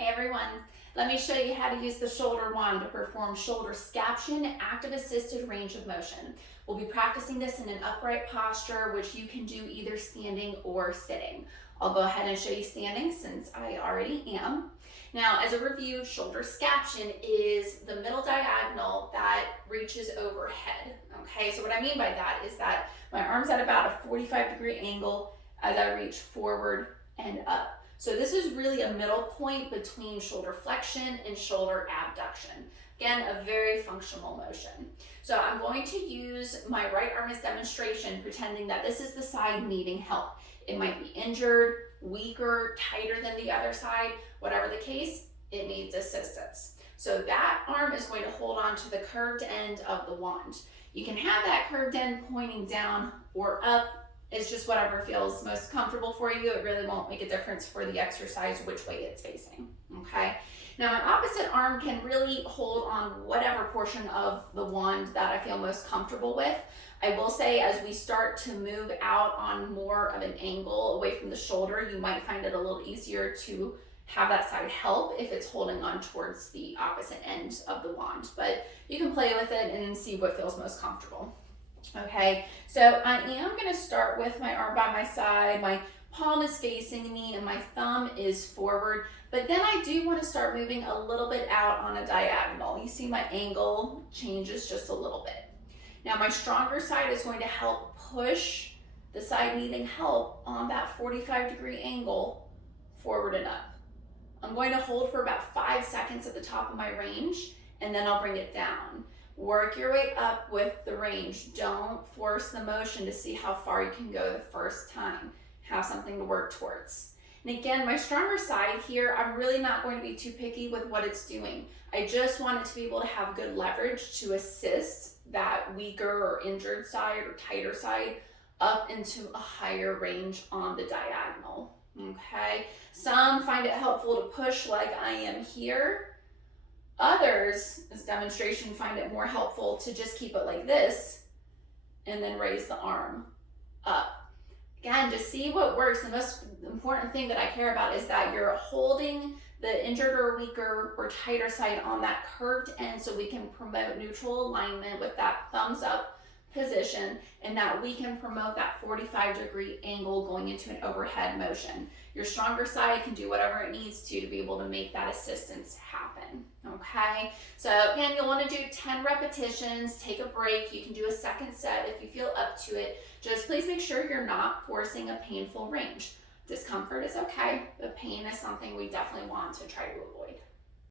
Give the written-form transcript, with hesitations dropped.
Hey everyone, let me show you how to use the shoulder wand to perform shoulder scaption, active assisted range of motion. We'll be practicing this in an upright posture, which you can do either standing or sitting. I'll go ahead and show you standing since I already am. Now, as a review, shoulder scaption is the middle diagonal that reaches overhead. Okay, so what I mean by that is that my arm's at about a 45-degree angle as I reach forward and up. So this is really a middle point between shoulder flexion and shoulder abduction. Again, a very functional motion. So I'm going to use my right arm as demonstration, pretending that this is the side needing help. It might be injured, weaker, tighter than the other side. Whatever the case, it needs assistance. So that arm is going to hold on to the curved end of the wand. You can have that curved end pointing down or up. It's just whatever feels most comfortable for you. It really won't make a difference for the exercise which way it's facing, okay? Now my opposite arm can really hold on whatever portion of the wand that I feel most comfortable with. I will say as we start to move out on more of an angle away from the shoulder, you might find it a little easier to have that side help if it's holding on towards the opposite end of the wand. But you can play with it and see what feels most comfortable. Okay, so I am going to start with my arm by my side. My palm is facing me and my thumb is forward, but then I do want to start moving a little bit out on a diagonal. You see my angle changes just a little bit. Now my stronger side is going to help push the side needing help on that 45-degree angle forward and up. I'm going to hold for about 5 seconds at the top of my range, and then I'll bring it down. Work your way up with the range. Don't force the motion to see how far you can go the first time. Have something to work towards. And again, my stronger side here, I'm really not going to be too picky with what it's doing. I just want it to be able to have good leverage to assist that weaker or injured side or tighter side up into a higher range on the diagonal. Okay, some find it helpful to push like I am here. Others, as demonstration, find it more helpful to just keep it like this and then raise the arm up. Again, just see what works. The most important thing that I care about is that you're holding the injured or weaker or tighter side on that curved end so we can promote neutral alignment with that thumbs up position, and that we can promote that 45-degree angle going into an overhead motion. Your stronger side can do whatever it needs to be able to make that assistance happen, okay? So again, you'll want to do 10 repetitions, take a break. You can do a second set if you feel up to it. Just please make sure you're not forcing a painful range. Discomfort is okay, but pain is something we definitely want to try to avoid.